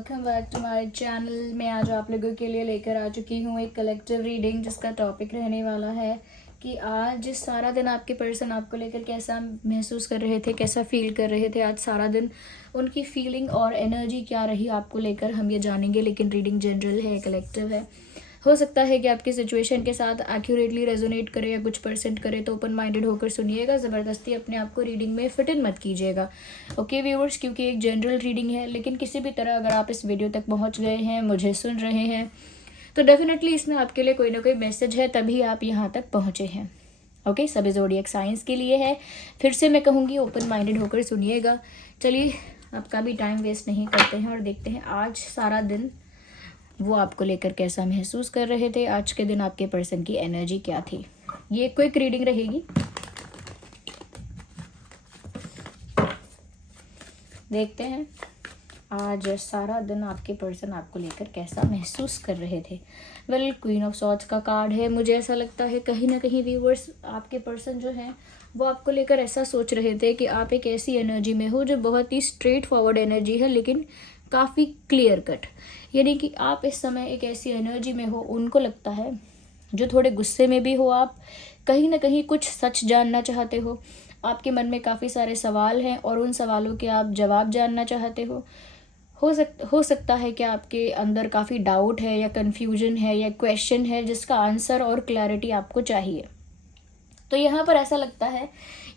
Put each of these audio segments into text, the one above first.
Welcome back to my channel. मैं आज आप लोगों के लिए लेकर आ चुकी हूँ एक कलेक्टिव रीडिंग, जिसका टॉपिक रहने वाला है कि आज सारा दिन आपके पर्सन आपको लेकर कैसा महसूस कर रहे थे, कैसा फील कर रहे थे। आज सारा दिन उनकी फीलिंग और एनर्जी क्या रही आपको लेकर, हम ये जानेंगे। लेकिन रीडिंग जनरल है, कलेक्टिव है। हो सकता है कि आपकी सिचुएशन के साथ एक्यूरेटली रेजोनेट करे या कुछ परसेंट करे, तो ओपन माइंडेड होकर सुनिएगा। ज़बरदस्ती अपने आप को रीडिंग में फिट इन मत कीजिएगा, ओके व्यूअर्स, क्योंकि एक जनरल रीडिंग है। लेकिन किसी भी तरह अगर आप इस वीडियो तक पहुंच गए हैं, मुझे सुन रहे हैं, तो डेफिनेटली इसमें आपके लिए कोई ना कोई मैसेज है, तभी आप यहाँ तक पहुँचे हैं। ओके, सभी ज़ोडिएक साइंस के लिए है। फिर से मैं कहूँगी ओपन माइंडेड होकर सुनिएगा। चलिए, आपका भी टाइम वेस्ट नहीं करते हैं और देखते हैं आज सारा दिन वो आपको लेकर कैसा महसूस कर रहे थे। आज के दिन आपके पर्सन की एनर्जी क्या थी। ये क्विक रीडिंग रहेगी। देखते हैं आज सारा दिन आपके पर्सन आपको लेकर कैसा महसूस कर रहे थे। वेल, क्वीन ऑफ सॉर्ड्स का कार्ड है। मुझे ऐसा लगता है कहीं ना कहीं व्यूअर्स, आपके पर्सन जो हैं वो आपको लेकर ऐसा सोच रहे थे कि आप एक ऐसी एनर्जी में हो जो बहुत ही स्ट्रेट फॉरवर्ड एनर्जी है, लेकिन काफ़ी क्लियर कट। यानी कि आप इस समय एक ऐसी एनर्जी में हो, उनको लगता है, जो थोड़े गुस्से में भी हो। आप कहीं ना कहीं कुछ सच जानना चाहते हो। आपके मन में काफ़ी सारे सवाल हैं और उन सवालों के आप जवाब जानना चाहते हो। हो सकता है कि आपके अंदर काफ़ी डाउट है या कन्फ्यूजन है या क्वेश्चन है, जिसका आंसर और क्लैरिटी आपको चाहिए। तो यहाँ पर ऐसा लगता है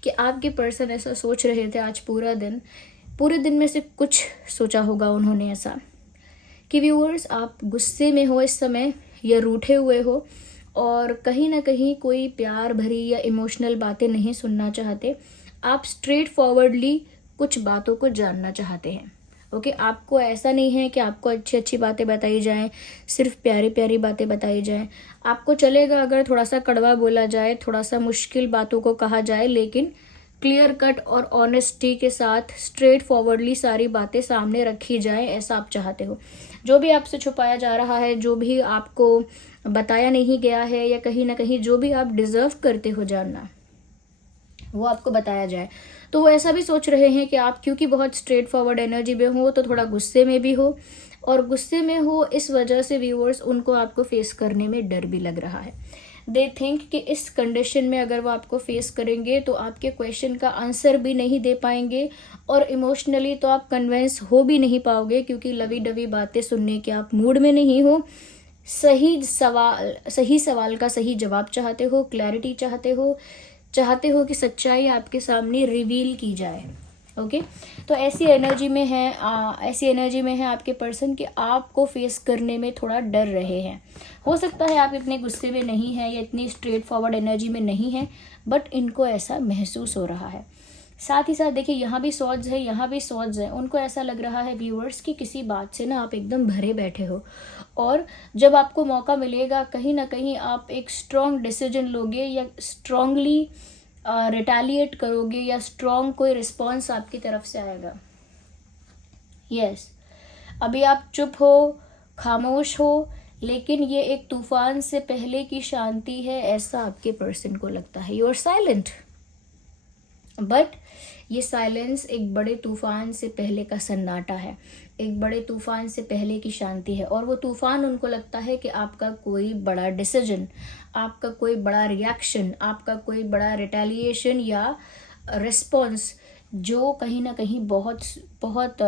कि आपके पर्सन ऐसा सोच रहे थे आज पूरे दिन में से कुछ सोचा होगा उन्होंने ऐसा कि व्यूअर्स, आप गुस्से में हो इस समय या रूठे हुए हो और कहीं ना कहीं कोई प्यार भरी या इमोशनल बातें नहीं सुनना चाहते। आप स्ट्रेट फॉरवर्डली कुछ बातों को जानना चाहते हैं। ओके, आपको ऐसा नहीं है कि आपको अच्छी अच्छी बातें बताई जाएं, सिर्फ प्यारी प्यारी बातें बताई जाएं। आपको चलेगा अगर थोड़ा सा कड़वा बोला जाए, थोड़ा सा मुश्किल बातों को कहा जाए, लेकिन क्लियर कट और ऑनेस्टी के साथ स्ट्रेट फॉरवर्डली सारी बातें सामने रखी जाए, ऐसा आप चाहते हो। जो भी आपसे छुपाया जा रहा है, जो भी आपको बताया नहीं गया है, या कहीं ना कहीं जो भी आप डिजर्व करते हो जानना, वो आपको बताया जाए। तो वो ऐसा भी सोच रहे हैं कि आप क्योंकि बहुत स्ट्रेट फॉरवर्ड एनर्जी में हो, तो थोड़ा गुस्से में भी हो, और गुस्से में हो इस वजह से व्यूअर्स, उनको आपको फेस करने में डर भी लग रहा है। दे थिंक कि इस कंडीशन में अगर वो आपको फेस करेंगे तो आपके क्वेश्चन का आंसर भी नहीं दे पाएंगे, और इमोशनली तो आप कन्विंस हो भी नहीं पाओगे, क्योंकि लवी डवी बातें सुनने के आप मूड में नहीं हो। सही सवाल का सही जवाब चाहते हो, क्लैरिटी चाहते हो कि सच्चाई आपके सामने रिवील की जाए। ओके, तो ऐसी एनर्जी में है आपके पर्सन कि आपको फेस करने में थोड़ा डर रहे हैं। हो सकता है आप इतने गुस्से में नहीं हैं या इतनी स्ट्रेट फॉरवर्ड एनर्जी में नहीं हैं, बट इनको ऐसा महसूस हो रहा है। साथ ही साथ देखिए, यहाँ भी सॉर्ड्स है, यहाँ भी सॉर्ड्स है। उनको ऐसा लग रहा है व्यूअर्स कि किसी बात से ना आप एकदम भरे बैठे हो, और जब आपको मौका मिलेगा कहीं ना कहीं आप एक स्ट्रॉन्ग डिसीजन लोगे, या स्ट्रांगली रिटेलिएट करोगे, या स्ट्रॉन्ग कोई रिस्पॉन्स आपकी तरफ से आएगा। यस, अभी आप चुप हो, खामोश हो, लेकिन ये एक तूफान से पहले की शांति है, ऐसा आपके पर्सन को लगता है। यू आर साइलेंट, बट ये साइलेंस एक बड़े तूफान से पहले का सन्नाटा है, एक बड़े तूफान से पहले की शांति है। और वो तूफान, उनको लगता है कि आपका कोई बड़ा डिसीजन, आपका कोई बड़ा रिएक्शन, आपका कोई बड़ा रिटेलिएशन या रिस्पॉन्स, जो कहीं ना कहीं बहुत बहुत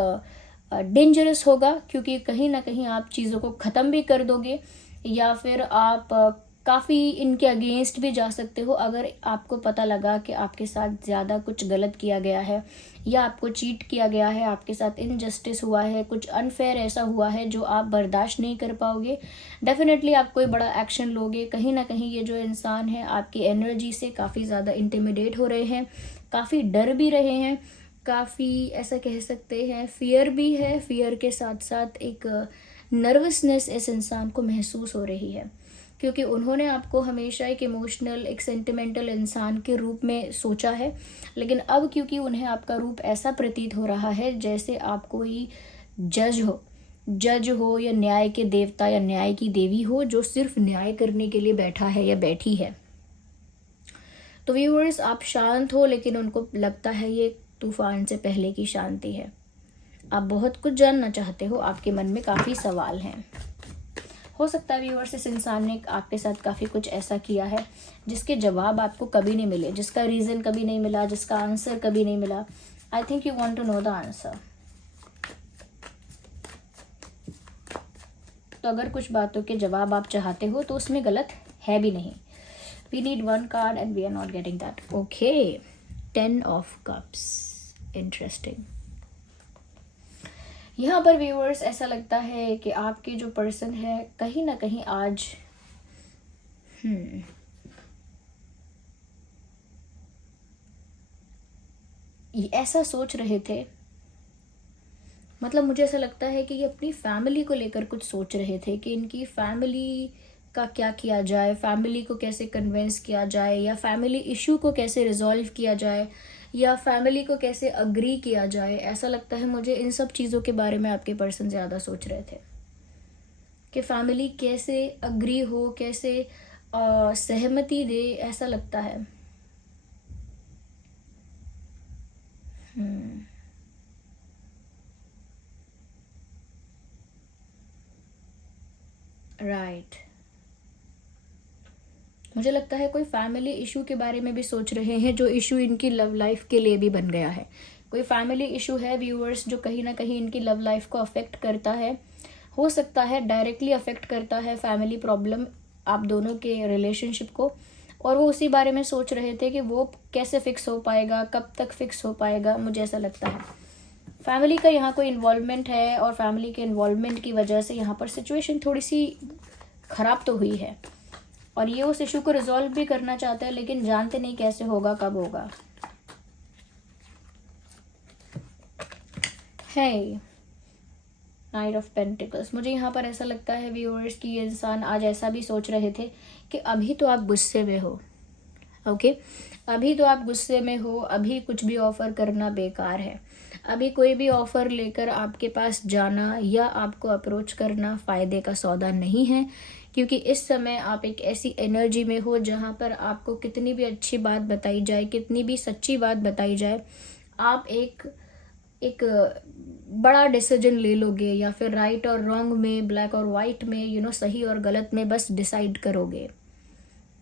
डेंजरस होगा, क्योंकि कहीं ना कहीं आप चीज़ों को ख़त्म भी कर दोगे, या फिर आप काफ़ी इनके अगेंस्ट भी जा सकते हो अगर आपको पता लगा कि आपके साथ ज़्यादा कुछ गलत किया गया है, या आपको चीट किया गया है, आपके साथ इनजस्टिस हुआ है, कुछ अनफेयर ऐसा हुआ है जो आप बर्दाश्त नहीं कर पाओगे। डेफिनेटली आप कोई बड़ा एक्शन लोगे। कहीं ना कहीं ये जो इंसान है आपकी एनर्जी से काफ़ी ज़्यादा इंटिमिडेट हो रहे हैं, काफ़ी डर भी रहे हैं, काफ़ी ऐसा कह सकते हैं फियर भी है। फियर के साथ साथ एक नर्वसनेस इस इंसान को महसूस हो रही है, क्योंकि उन्होंने आपको हमेशा एक इमोशनल, एक सेंटिमेंटल इंसान के रूप में सोचा है, लेकिन अब क्योंकि उन्हें आपका रूप ऐसा प्रतीत हो रहा है जैसे आप कोई जज हो या न्याय के देवता या न्याय की देवी हो, जो सिर्फ न्याय करने के लिए बैठा है या बैठी है। तो व्यूअर्स, आप शांत हो, लेकिन उनको लगता है ये तूफान से पहले की शांति है। आप बहुत कुछ जानना चाहते हो, आपके मन में काफ़ी सवाल हैं। हो सकता है व्यूअर्स इस इंसान ने आपके साथ काफ़ी कुछ ऐसा किया है जिसके जवाब आपको कभी नहीं मिले, जिसका रीज़न कभी नहीं मिला, जिसका आंसर कभी नहीं मिला। I think you want to know the answer. तो अगर कुछ बातों के जवाब आप चाहते हो तो उसमें गलत है भी नहीं। We need one card and we are not getting that. Okay, 10 of cups, interesting. यहाँ पर व्यूअर्स ऐसा लगता है कि आपके जो पर्सन है कहीं ना कहीं आज ये ऐसा सोच रहे थे, मतलब मुझे ऐसा लगता है कि ये अपनी फैमिली को लेकर कुछ सोच रहे थे कि इनकी फैमिली का क्या किया जाए, फैमिली को कैसे कन्विंस किया जाए, या फैमिली इशू को कैसे रिजॉल्व किया जाए, या फैमिली को कैसे अग्री किया जाए। ऐसा लगता है मुझे इन सब चीज़ों के बारे में आपके पर्सन ज़्यादा सोच रहे थे कि फैमिली कैसे अग्री हो, कैसे सहमति दे, ऐसा लगता है। राइट, मुझे लगता है कोई फैमिली इशू के बारे में भी सोच रहे हैं, जो इशू इनकी लव लाइफ के लिए भी बन गया है। कोई फैमिली इशू है व्यूअर्स जो कहीं ना कहीं इनकी लव लाइफ को अफेक्ट करता है। हो सकता है डायरेक्टली अफेक्ट करता है फैमिली प्रॉब्लम आप दोनों के रिलेशनशिप को, और वो उसी बारे में सोच रहे थे कि वो कैसे फिक्स हो पाएगा, कब तक फिक्स हो पाएगा। मुझे ऐसा लगता है फैमिली का यहाँ कोई इन्वॉल्वमेंट है, और फैमिली के इन्वॉल्वमेंट की वजह से यहाँ पर सिचुएशन थोड़ी सी ख़राब तो हुई है, और ये उस इशू को रिजॉल्व भी करना चाहते हैं लेकिन जानते नहीं कैसे होगा, कब होगा। है नाइट ऑफ पेंटिकल्स। मुझे यहाँ पर ऐसा लगता है व्यूअर्स कि ये इंसान आज ऐसा भी सोच रहे थे कि अभी तो आप गुस्से में हो, ओके, अभी तो आप गुस्से में हो, अभी कुछ भी ऑफ़र करना बेकार है, अभी कोई भी ऑफ़र लेकर आपके पास जाना या आपको अप्रोच करना फ़ायदे का सौदा नहीं है, क्योंकि इस समय आप एक ऐसी एनर्जी में हो जहाँ पर आपको कितनी भी अच्छी बात बताई जाए, कितनी भी सच्ची बात बताई जाए, आप एक बड़ा डिसीजन ले लोगे, या फिर राइट और रॉन्ग में, ब्लैक और वाइट में, सही और गलत में बस डिसाइड करोगे,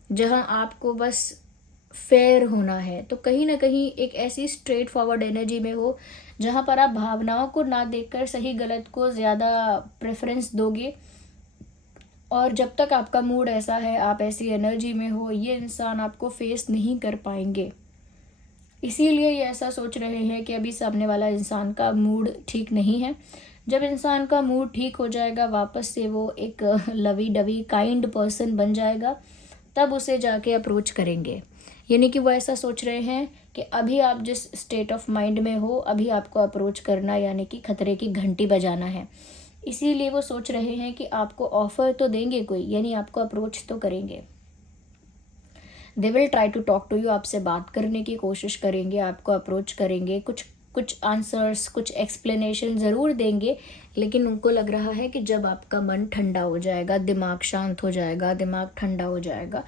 जहाँ आपको बस फेयर होना है। तो कहीं ना कहीं एक ऐसी स्ट्रेट फॉरवर्ड एनर्जी में हो जहाँ पर आप भावनाओं को ना देखकर सही गलत को ज़्यादा प्रेफरेंस दोगे, और जब तक आपका मूड ऐसा है, आप ऐसी एनर्जी में हो, ये इंसान आपको फेस नहीं कर पाएंगे। इसीलिए ये ऐसा सोच रहे हैं कि अभी सामने वाला इंसान का मूड ठीक नहीं है। जब इंसान का मूड ठीक हो जाएगा, वापस से वो एक लवी डवी काइंड पर्सन बन जाएगा, तब उसे जाके अप्रोच करेंगे। यानी कि वो ऐसा सोच रहे हैं कि अभी आप जिस स्टेट ऑफ माइंड में हो, अभी आपको अप्रोच करना यानी कि खतरे की घंटी बजाना है। इसीलिए वो सोच रहे हैं कि आपको ऑफर तो देंगे कोई, यानी आपको अप्रोच तो करेंगे। They will try to talk to you, आपसे बात करने की कोशिश करेंगे, आपको अप्रोच करेंगे, कुछ आंसर्स, कुछ एक्सप्लेनेशन ज़रूर देंगे, लेकिन उनको लग रहा है कि जब आपका मन ठंडा हो जाएगा, दिमाग शांत हो जाएगा, दिमाग ठंडा हो जाएगा,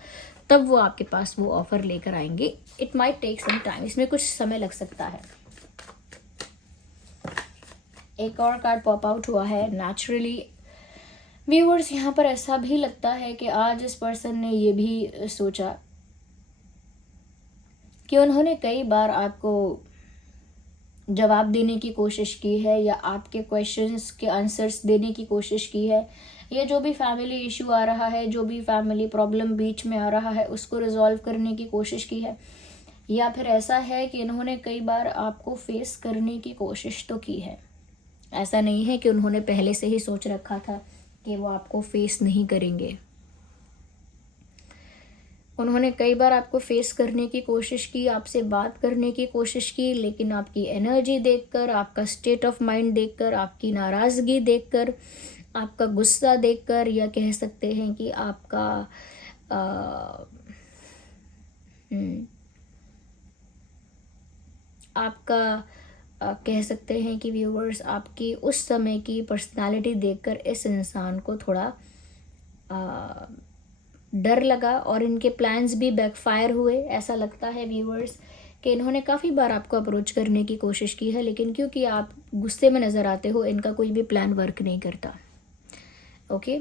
तब वो आपके पास वो ऑफ़र लेकर आएंगे। It might take some time, इसमें कुछ समय लग सकता है। एक और कार्ड पॉप आउट हुआ है नेचुरली। व्यूअर्स, यहाँ पर ऐसा भी लगता है कि आज इस पर्सन ने ये भी सोचा कि उन्होंने कई बार आपको जवाब देने की कोशिश की है, या आपके क्वेश्चंस के आंसर्स देने की कोशिश की है, या जो भी फैमिली इशू आ रहा है, जो भी फैमिली प्रॉब्लम बीच में आ रहा है, उसको रिजॉल्व करने की कोशिश की है। या फिर ऐसा है कि इन्होंने कई बार आपको फेस करने की कोशिश तो की है। ऐसा नहीं है कि उन्होंने पहले से ही सोच रखा था कि वो आपको फेस नहीं करेंगे। उन्होंने कई बार आपको फेस करने की कोशिश की, आपसे बात करने की कोशिश की, लेकिन आपकी एनर्जी देखकर, आपका स्टेट ऑफ माइंड देखकर, आपकी नाराज़गी देखकर, आपका गुस्सा देखकर, या कह सकते हैं कि आपका कह सकते हैं कि व्यूअर्स, आपकी उस समय की पर्सनालिटी देखकर इस इंसान को थोड़ा डर लगा, और इनके प्लान्स भी बैकफायर हुए। ऐसा लगता है व्यूअर्स कि इन्होंने काफ़ी बार आपको अप्रोच करने की कोशिश की है, लेकिन क्योंकि आप गुस्से में नज़र आते हो, इनका कोई भी प्लान वर्क नहीं करता। ओके,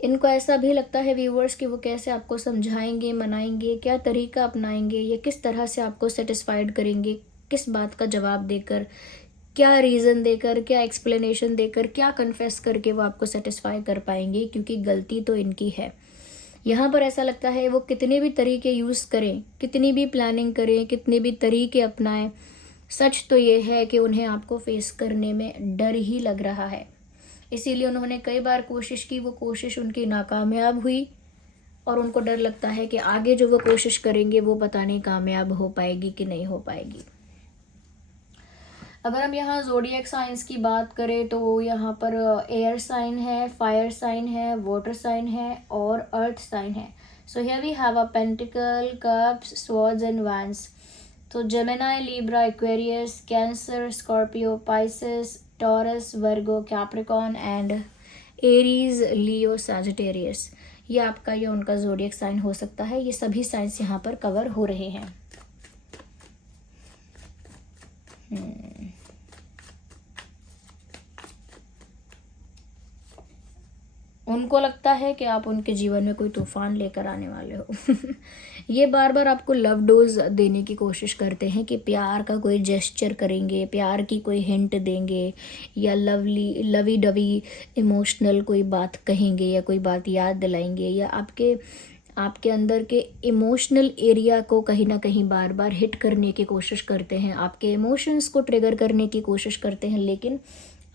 इनको ऐसा भी लगता है व्यूअर्स कि वो कैसे आपको समझाएंगे, मनाएंगे, क्या तरीका अपनाएंगे, या किस तरह से आपको सेटिस्फाइड करेंगे, किस बात का जवाब देकर, क्या रीज़न देकर, क्या एक्सप्लेनेशन देकर, क्या कन्फेस करके वो आपको सेटिस्फाई कर पाएंगे, क्योंकि गलती तो इनकी है। यहाँ पर ऐसा लगता है वो कितने भी तरीके यूज़ करें, कितनी भी प्लानिंग करें, कितने भी तरीके अपनाएं, सच तो ये है कि उन्हें आपको फेस करने में डर ही लग रहा है। इसीलिए उन्होंने कई बार कोशिश की, वो कोशिश उनकी नाकामयाब हुई, और उनको डर लगता है कि आगे जो वो कोशिश करेंगे वो पता नहीं कामयाब हो पाएगी कि नहीं हो पाएगी। अगर हम यहाँ ज़ोडिएक साइंस की बात करें तो यहाँ पर एयर साइन है, फायर साइन है, वाटर साइन है और अर्थ साइन है। So here we have a pentacle, cups, swords and wands. तो Gemini, Libra, Aquarius, Cancer, Scorpio, Pisces, Taurus, Virgo, Capricorn and Aries, Leo, Sagittarius. ये आपका या उनका ज़ोडिएक साइन हो सकता है। ये सभी साइंस यहाँ पर कवर हो रहे हैं। उनको लगता है कि आप उनके जीवन में कोई तूफान लेकर आने वाले हो। ये बार बार आपको लव डोज देने की कोशिश करते हैं कि प्यार का कोई जेस्चर करेंगे, प्यार की कोई हिंट देंगे, या लवी डवी इमोशनल कोई बात कहेंगे, या कोई बात याद दिलाएंगे, या आपके अंदर के इमोशनल एरिया को कहीं ना कहीं बार बार हिट करने की कोशिश करते हैं, आपके इमोशंस को ट्रिगर करने की कोशिश करते हैं, लेकिन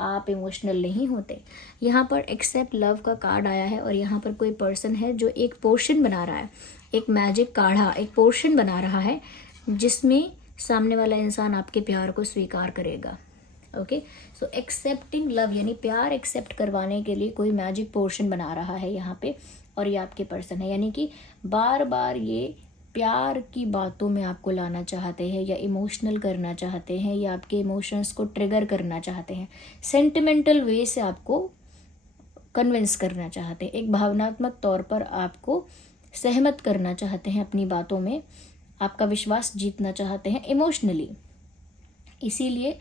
आप इमोशनल नहीं होते। यहाँ पर एक्सेप्ट लव का कार्ड आया है, और यहाँ पर कोई पर्सन है जो एक पोर्शन बना रहा है, एक मैजिक काढ़ा, एक पोर्शन बना रहा है जिसमें सामने वाला इंसान आपके प्यार को स्वीकार करेगा। ओके, सो एक्सेप्टिंग लव यानी प्यार एक्सेप्ट करवाने के लिए कोई मैजिक पोर्शन बना रहा है यहाँ पे, और ये आपके पर्सन है। यानी कि बार बार ये प्यार की बातों में आपको लाना चाहते हैं, या इमोशनल करना चाहते हैं, या आपके इमोशंस को ट्रिगर करना चाहते हैं, सेंटिमेंटल वे से आपको कन्विंस करना चाहते हैं, एक भावनात्मक तौर पर आपको सहमत करना चाहते हैं अपनी बातों में, आपका विश्वास जीतना चाहते हैं इमोशनली। इसीलिए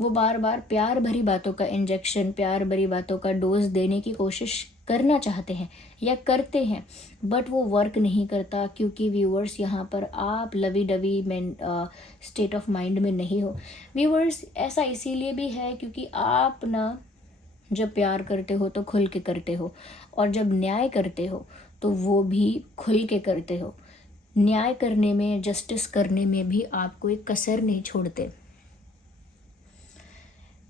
वो बार बार प्यार भरी बातों का इंजेक्शन, प्यार भरी बातों का डोज देने की कोशिश करना चाहते हैं या करते हैं, बट वो वर्क नहीं करता, क्योंकि व्यूअर्स यहाँ पर आप lovey dovey state of mind में नहीं हो। व्यूअर्स ऐसा इसीलिए भी है क्योंकि आप ना जब प्यार करते हो तो खुल के करते हो, और जब न्याय करते हो तो वो भी खुल के करते हो। न्याय करने में, जस्टिस करने में भी आप कोई कसर नहीं छोड़ते।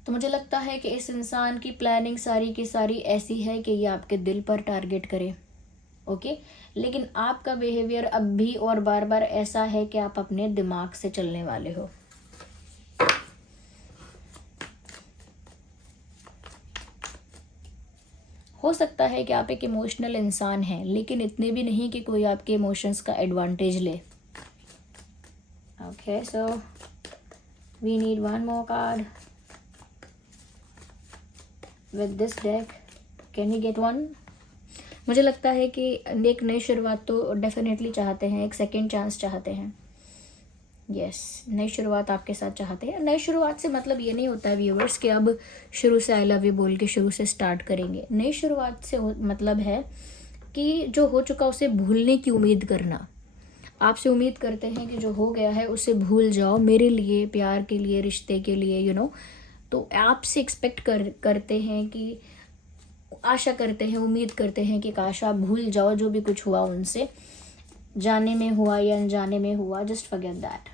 तो मुझे लगता है कि इस इंसान की प्लानिंग सारी की सारी ऐसी है कि ये आपके दिल पर टारगेट करे। ओके, लेकिन आपका बिहेवियर अब भी और बार बार ऐसा है कि आप अपने दिमाग से चलने वाले हो सकता है कि आप एक इमोशनल इंसान हैं, लेकिन इतने भी नहीं कि कोई आपके इमोशंस का एडवांटेज ले। Okay, so we need one more card with this deck. Can you get one? मुझे लगता है कि एक नई शुरुआत तो डेफिनेटली चाहते हैं, एक सेकेंड चांस चाहते हैं। यस, नई शुरुआत आपके साथ चाहते हैं। नई शुरुआत से मतलब ये नहीं होता है व्यूअर्स कि अब शुरू से आई लव यू बोल के शुरू से स्टार्ट करेंगे। नई शुरुआत से मतलब है कि जो हो चुका उसे भूलने की उम्मीद करना। आपसे उम्मीद करते हैं कि जो हो गया है उसे भूल जाओ, मेरे लिए, प्यार के लिए, रिश्ते के लिए, तो आपसे एक्सपेक्ट करते हैं कि, आशा करते हैं, उम्मीद करते हैं कि काश आप भूल जाओ जो भी कुछ हुआ उनसे, जाने में हुआ या अनजाने में हुआ। Just forget that.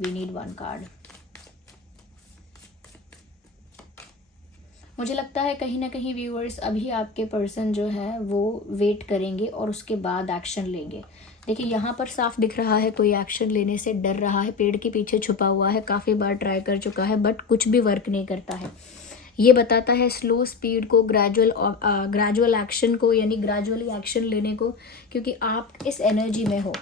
We need one card. मुझे लगता है कहीं ना कहीं व्यूअर्स अभी आपके पर्सन जो है वो वेट करेंगे और उसके बाद एक्शन लेंगे। देखिए यहाँ पर साफ दिख रहा है कोई एक्शन लेने से डर रहा है, पेड़ के पीछे छुपा हुआ है, काफ़ी बार ट्राई कर चुका है बट कुछ भी वर्क नहीं करता है। ये बताता है स्लो स्पीड को, ग्रेजुअल एक्शन को, यानी ग्रेजुअली एक्शन लेने को, क्योंकि आप इस एनर्जी में हो।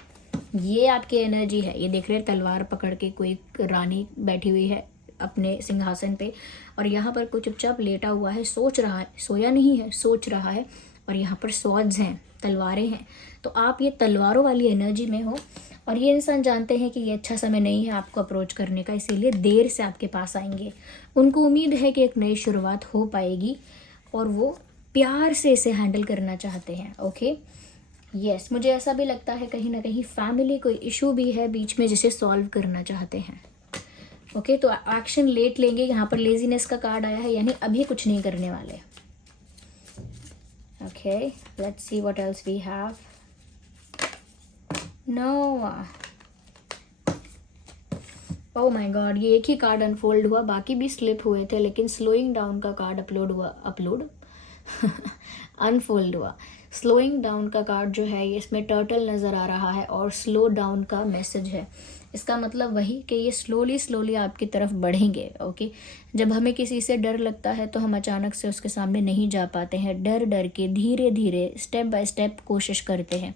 ये आपकी एनर्जी है। ये देख रहे हैं तलवार पकड़ के कोई रानी बैठी हुई है अपने सिंहासन पे, और यहाँ पर कोई चुपचाप लेटा हुआ है, सोच रहा है, सोया नहीं है, सोच रहा है, और यहाँ पर स्वॉर्ड्स हैं, तलवारें हैं। तो आप ये तलवारों वाली एनर्जी में हो और ये इंसान जानते हैं कि ये अच्छा समय नहीं है आपको अप्रोच करने का, इसीलिए देर से आपके पास आएंगे। उनको उम्मीद है कि एक नई शुरुआत हो पाएगी और वो प्यार से इसे हैंडल करना चाहते हैं। ओके, यस, मुझे ऐसा भी लगता है कहीं ना कहीं फैमिली कोई इशू भी है बीच में जिसे सॉल्व करना चाहते हैं। ओके, तो एक्शन लेट लेंगे। यहाँ पर लेजीनेस का कार्ड आया है, यानी अभी कुछ नहीं करने वाले। Okay, let's see what else we have. No, oh my god, ये एक ही कार्ड अनफोल्ड हुआ, बाकी भी स्लिप हुए थे, लेकिन स्लोइंग डाउन का कार्ड अनफोल्ड हुआ। स्लोइंग डाउन का कार्ड जो है इसमें टर्टल नज़र आ रहा है और स्लो डाउन का मैसेज है। इसका मतलब वही कि ये स्लोली आपकी तरफ बढ़ेंगे। ओके, जब हमें किसी से डर लगता है तो हम अचानक से उसके सामने नहीं जा पाते हैं, डर के धीरे धीरे स्टेप बाय स्टेप कोशिश करते हैं।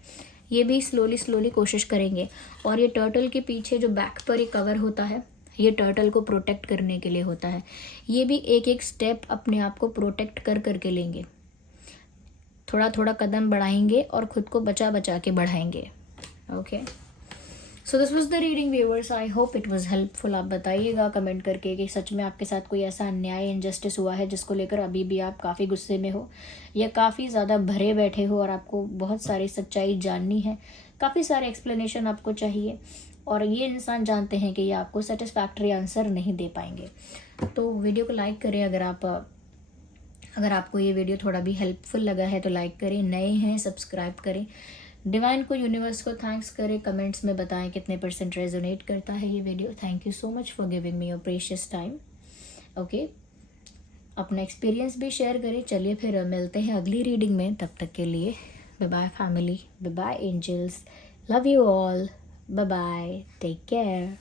ये भी स्लोली कोशिश करेंगे। और ये टर्टल के पीछे जो बैक पर ये कवर होता है, ये टर्टल को प्रोटेक्ट करने के लिए होता है। ये भी एक स्टेप अपने आप को प्रोटेक्ट करके लेंगे, थोड़ा कदम बढ़ाएंगे और खुद को बचा के बढ़ाएंगे। Okay, so this was the reading viewers, I hope it was helpful. आप बताइएगा कमेंट करके कि सच में आपके साथ कोई ऐसा अन्याय, इनजस्टिस हुआ है जिसको लेकर अभी भी आप काफ़ी गुस्से में हो या काफ़ी ज़्यादा भरे बैठे हो और आपको बहुत सारी सच्चाई जाननी है, काफ़ी सारे एक्सप्लेनेशन आपको चाहिए और ये इंसान जानते हैं कि ये आपको सेटिस्फैक्ट्री आंसर नहीं दे पाएंगे। तो वीडियो को लाइक करें, अगर आपको ये वीडियो थोड़ा भी हेल्पफुल लगा है तो लाइक करें, नए हैं सब्सक्राइब करें, डिवाइन को, यूनिवर्स को थैंक्स करें, कमेंट्स में बताएं कितने % रेजोनेट करता है ये video. Thank you so much for giving me your precious time. Okay, अपना एक्सपीरियंस भी शेयर करें। चलिए फिर मिलते हैं अगली रीडिंग में, तब तक के लिए bye bye family, bye bye angels, love you all, bye bye, take care.